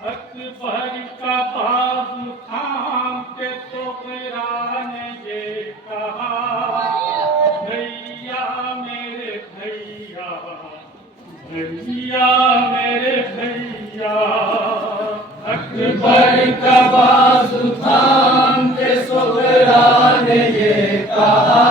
अकबर का बाजू थाम के सोहरा ने ये कहा, भैया मेरे भैया, भैया मेरे भैया। अकबर का बाजू थाम के सोहरा ने ये कहा,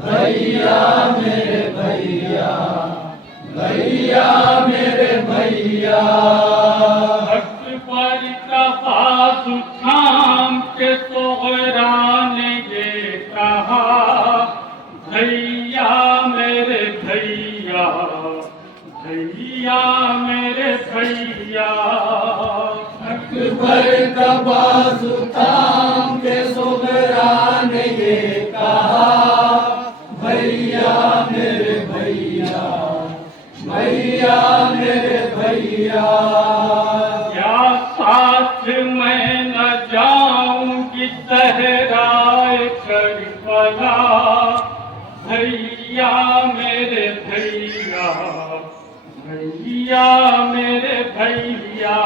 भैया मेरे भैया, भैया मेरे भैया। अकबर का बाजू थाम के सोहरा ने ये कहा, भैया मेरे भैया, भैया मेरे भैया। अकबर का बाजू थाम के सोहरा ने ये कहा, भैया मेरे भैया, भैया मेरे भैया। क्या साथ मैं न जाऊंगी सहराए करबला, भैया मेरे भैया, भैया मेरे भैया।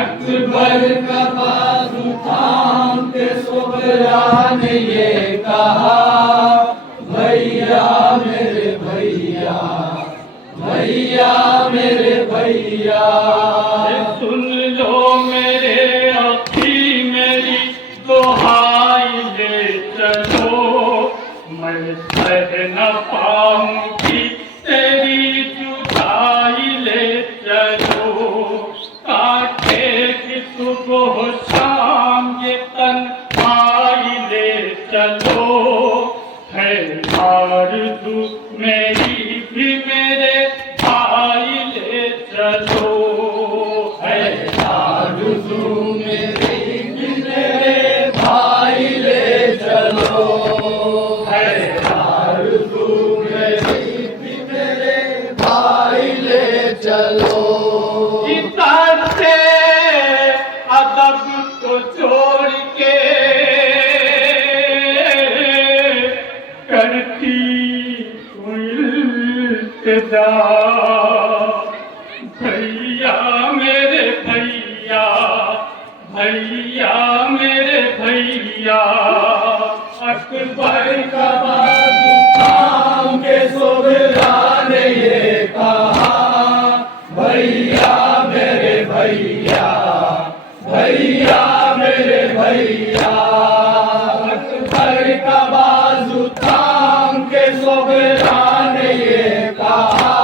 अकबर का बाजू थाम के सोहरा ने ये कहा, भैया मेरे भैया, भैया मेरे भैया। सुन लो मेरे अखी मेरी दुहाई ले चलो, मैं सह न पाऊंगी तेरी जुदाई ले चलो। काटे की सुबह शाम ये तन्हाई ले चलो, है आरज़ू मेरी भी मेरे भाई ले चलो, है आरज़ू मेरी भी मेरे भाई ले चलो, है आरज़ू मेरी भी मेरे भाई ले चलो। इधर से अदब को छोड़ के करती इल्तिजा, भैया मेरे भैया, भैया मेरे भैया। अकबर का बाजू थाम के सोहरा ने ये कहा, भैया मेरे भैया, भैया मेरे भैया। अकबर का बाजू थाम के सोहरा ने ये कहा,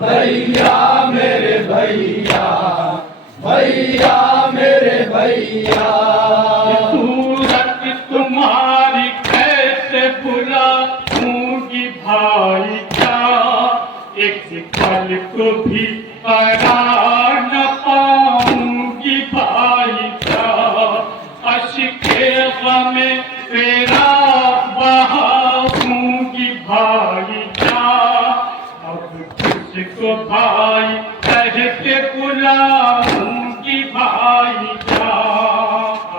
भैया मेरे भैया, भैया मेरे भैया। सूरत तुम्हारी कैसे भुलाऊंगी भाई क्या, एक पल को भी करार न पाऊंगी भाई क्या। अश्के गम तेरा बहाऊंगी भाई क्या, अब किसको भाई कह के बुलाऊंगी भाई क्या।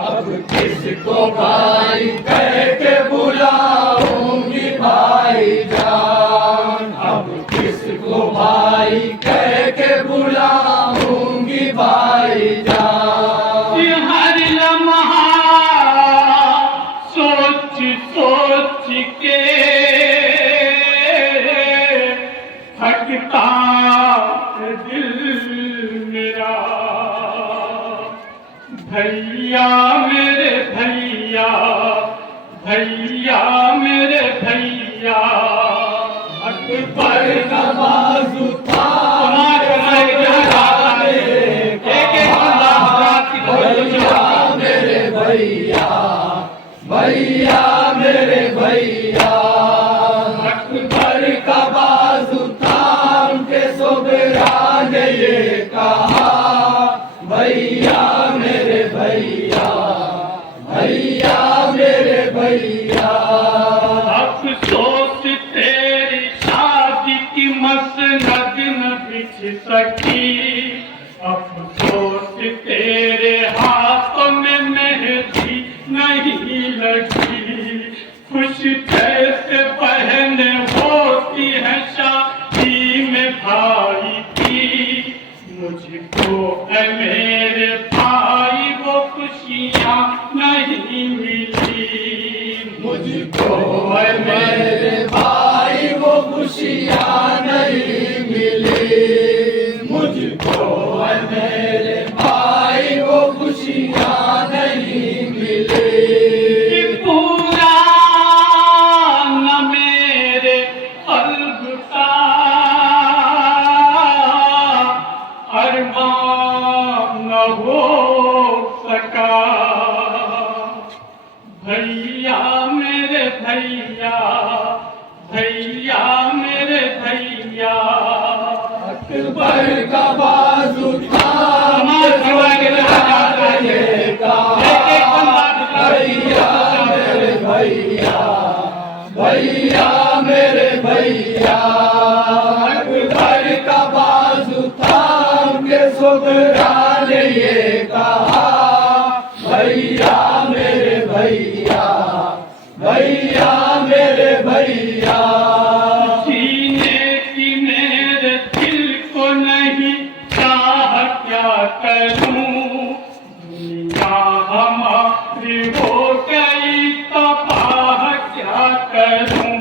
अब किसको भाई कह के बुलाऊंगी भाई जान, अब किसको भाई कह के बुलाऊंगी भाई जान। ये हर लम्हा सोच सोच के थकता है दिल मेरा, भैया मेरे भैया, भैया मेरे भैया। अकबर का बाजू थाम भैया मेरे भैया, भैया मेरे भैया। अकबर का बाजू थाम के सोहरा ने ये कहा, भैया मेरे भैया, भैया मेरे भैया। अफसोस तेरी शादी की मसनद न बिछ सकी, अफसोस तेरे हाथों में मेहंदी नहीं लगी। खुश जैसे बहन होती है शादी में भाई की, मुझको है मेरे भाई वो खुशियाँ नहीं मिली, मुझको है मेरे भाई वो खुशियाँ नहीं मिली, मुझको है मेरे भाई वो खुशियाँ नहीं मिली। कि पूरा न मेरे कल्ब का अरमान न हो सका, भैया मेरे भैया, भैया मेरे भैया, अकबर का बाजू थाम भैया मेरे भैया, भैया मेरे भैया, अकबर का बाजू थाम के सुगरा ने ये कहा, भैया मेरे भैया, भैया मेरे भैया। जीने की मेरे दिल को नहीं चाह क्या करूं, दुनिया हमारी हो गई तबाह क्या करूं,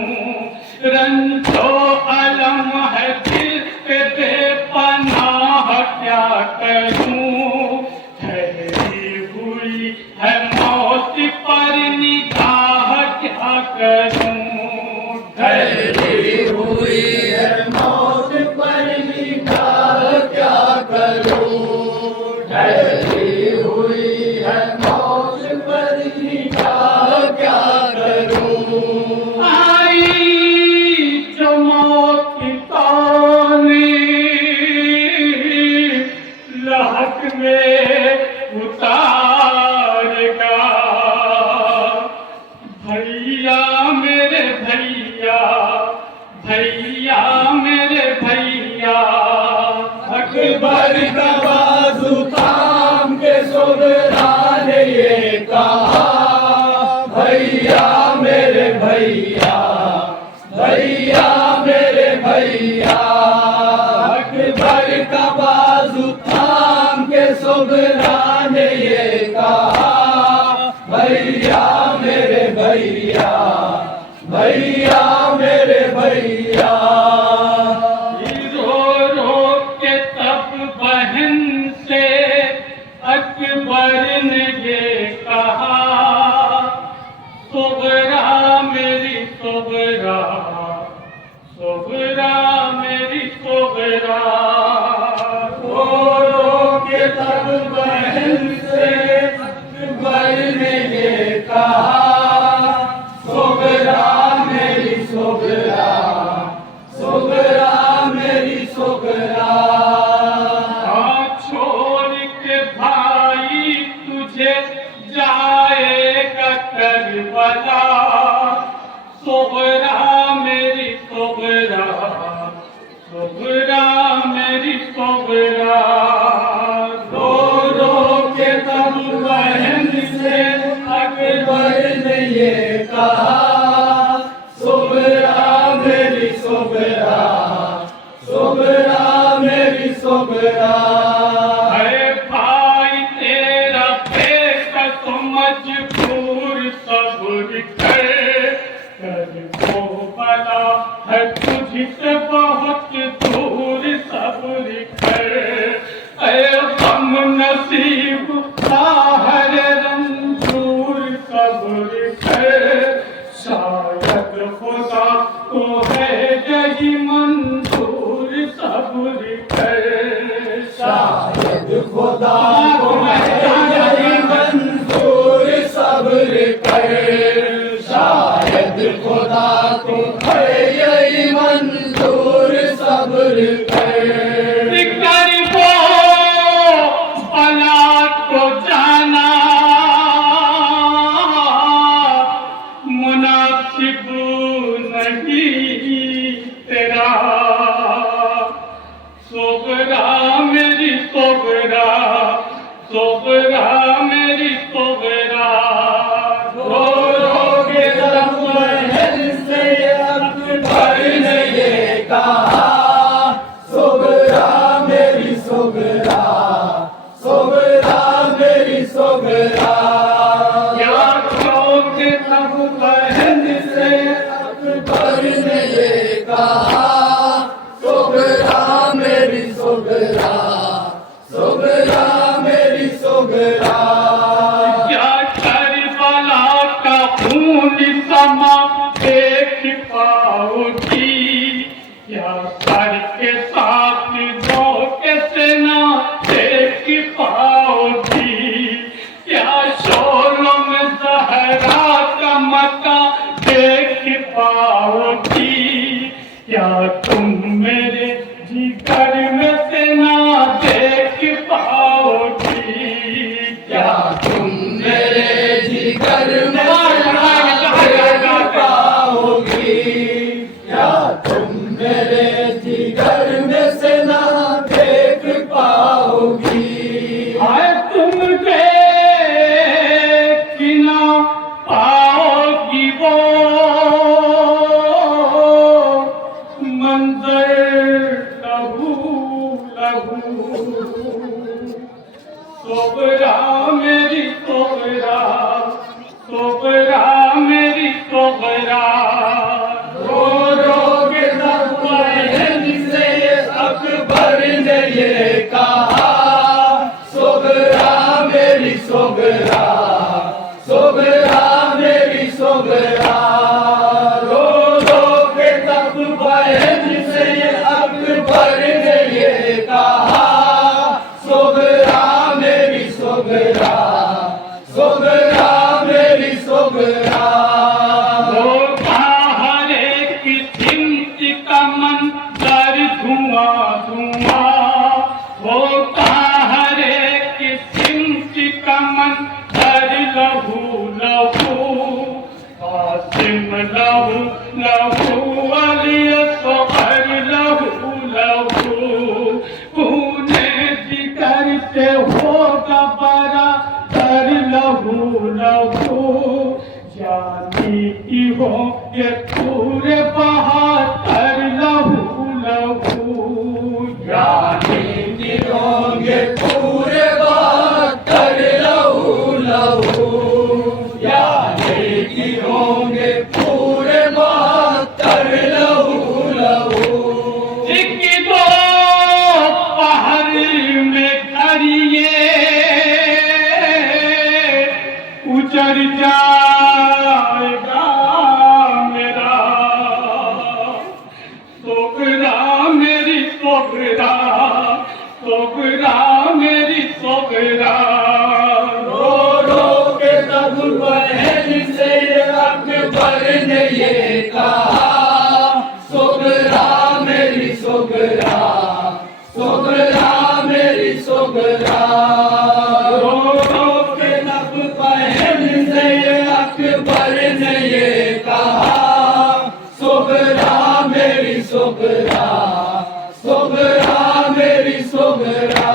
रंजो अलम है दिल पे बेपनाह क्या करूं, ठहरी हुई है मौत पर निगाह क्या करूं, ठहरी हुई है मौत पर निगाह क्या करूं, ठहरी हुई है मौत पर निगाह क्या करूं। आई जो मौत की ताली लहक में उतारेगा, भैया मेरे भैया, भैया मेरे भैया, अकबर का बाजू थाम के सुगरा ने ये कहा, भैया मेरे भैया, भैया मेरे भैया, अकबर का बाजू थाम के सुगरा ने ये कहा, भैया मेरे भैया, भैया मेरे भैया। रो रो के तब बहन से अकबर ने ये कहा, सुगरा मेरी सुगरा, सुगरा मेरी सुगरा, रो रो के तब बहन से अकबर ने ये कहा, सुगरा मेरी सुगरा, सुगरा मेरी सुगरा। छोड़ के भाई तुझे जाएगा करबला, सुगरा मेरी सुगरा, सुगरा मेरी सुगरा, रो रो के तब बहन से अकबर ने ये कहा, सुगरा मेरी सुगरा, सुगरा मेरी सुगरा। अरे भाई तेरा बेटा तो मजबूर सब्र कर वो बला है तुझसे बहुत दूर सब्र कर, अरे हम नसीब बाहर रंजूर सब्र कर, शायद खुदा को है यही मंजूर सब्र कर, शायद खुदा को है यही मंजूर सब्र कर, शायद खुदा को है यही मंजूर सब्र कर। कर वो बला को जाना मुनासिब नहीं तेरा, सुगरा मेरी सुगरा, सुगरा मेरी सुगरा, रो रो के तब बहन से अकबर ने ये कहा, सुगरा मेरी सुगरा, सुगरा मेरी सुगरा क्या करबला का खून समा देख पाओगी, क्या सर के साथ दो के सेना देख पाओगी, क्या शोलों में जहरा का मका देख पाओगी, क्या तुम मेरे जिगर में सेना देख पाओगी, क्या तुम मेरे जिगर में सेना देख पाओगी, क्या तुम मेरे जिगर में सेना देख पाओगी। हाय तुम देख ना पाओगी वो मंजर लहू लहू, सोबरा मेरी सोबरा, सोबरा मेरी सोबरा, रो रो के सब बहन से अकबर ने ये कहा, सोगरा मेरी सोगरा, सोगरा मेरी सोगरा। रो रो के सब बहन से अकबर ने ये कहा, सोगरा मेरी सोगरा, सोगरा मेरी सोगरा। हर एक चिंत का मंजर धुआं धुआं होता, हर एक चिंत का मंजर लहू लहू, कासिम लहू लहू, अली असगर लहू लहू, खूने जिगर से होगा बड़ा कर लहू लहू, जानी की हो ये पूरे बहादुर लहू लहू, जानी की होंगे पूरे बहादुर लहू लहू, जानी की होंगे पूरे बहादुर लहू लहू। एक दो पहर में करिए उजड़ जाएगा मेरा, सोगरा मेरी सोगरा, सोगरा मेरी सोगरा। रो रो के सब बहन से अकबर ने ये कहा, सोगरा मेरी सोगरा, सोगरा मेरी सोगरा। रो रो के सब बहन से अकबर ने ये कहा, सोगरा मेरी सोगरा, सोगरा मेरी सोगरा।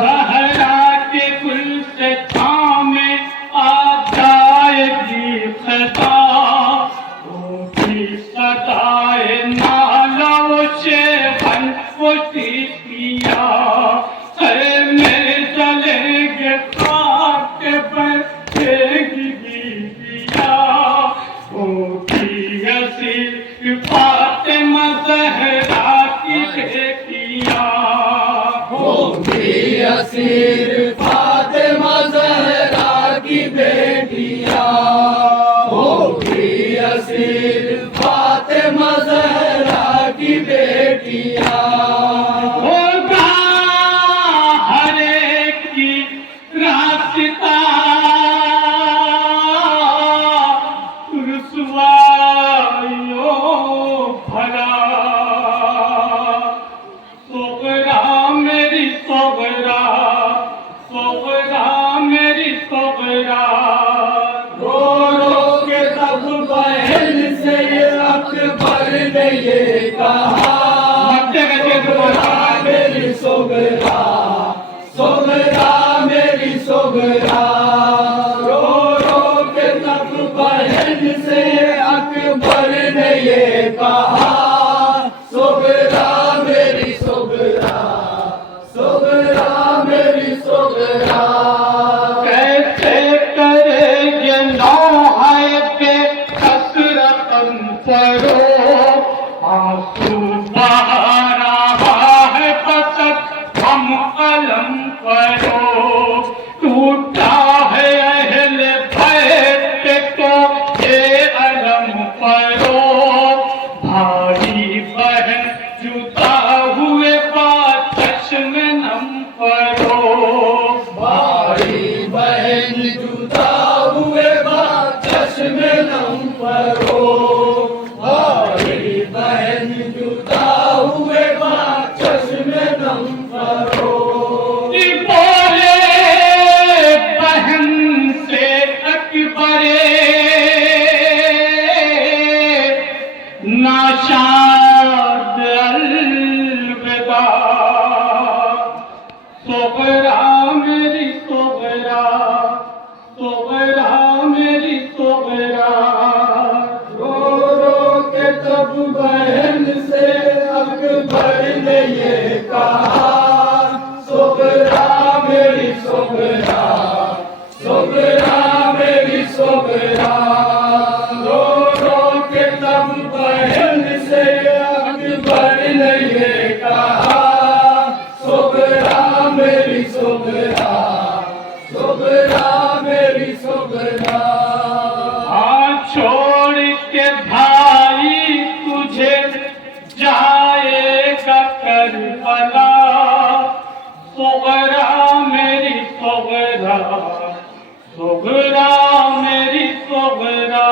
सहरा के गुल से थामे आ जाएगी सदा, वो भी सदाए नालों से बन उठी पिया, में चलेंगे खाक बैठेगी बीबिया, वो भी हसी फातिमा ज़हरा की बेटिया, होगी असीर फातिमा ज़हरा की बेटिया, होगी असीर फातिमा ज़हरा की बेटिया। होगा हर एक की रास्ता रुसवाइयों भला, सोगरा मेरी सोगरा, सोगरा मेरी सोगरा। रो रो के सब बहन से अकबर ने ये कहा, सोगरा मेरी सोगरा, सोगरा मेरी सोगरा। रो रो के सब बहन से अकबर ने ये कहा, सोगरा मेरी सोगरा, सोगरा मेरी सोगरा। कैसे करेंगे नौहाय पे कसरतन करो, आंसू बहा रहा है बसत हम अलम करो, टूटा है अहल बैत तो ये अलम करो, भाई बहन जुदा हुए बात चश्म नम करो, भाई बहन जुदा हुए बात चश्मे नम करो, भाई बहन जुदा हुए बात चश्मे नम करो। बोले बहन से अकबरे नाशाद अलविदा, सोगरा मेरी सोगरा, सोगरा मेरी सोगरा, रो रो के तब बहन से अकबर ने ये कहा, सोगरा मेरी सोगरा, सोगरा मेरी सोगरा। रो रो के तब बहन से अकबर ने ये कहा, सोगरा मेरी सोगरा, सोगरा मेरी सोगरा। छोड़ के भाई तुझे जाएगा करबला, सोगरा मेरी सोगरा, सोगरा मेरी सोगरा।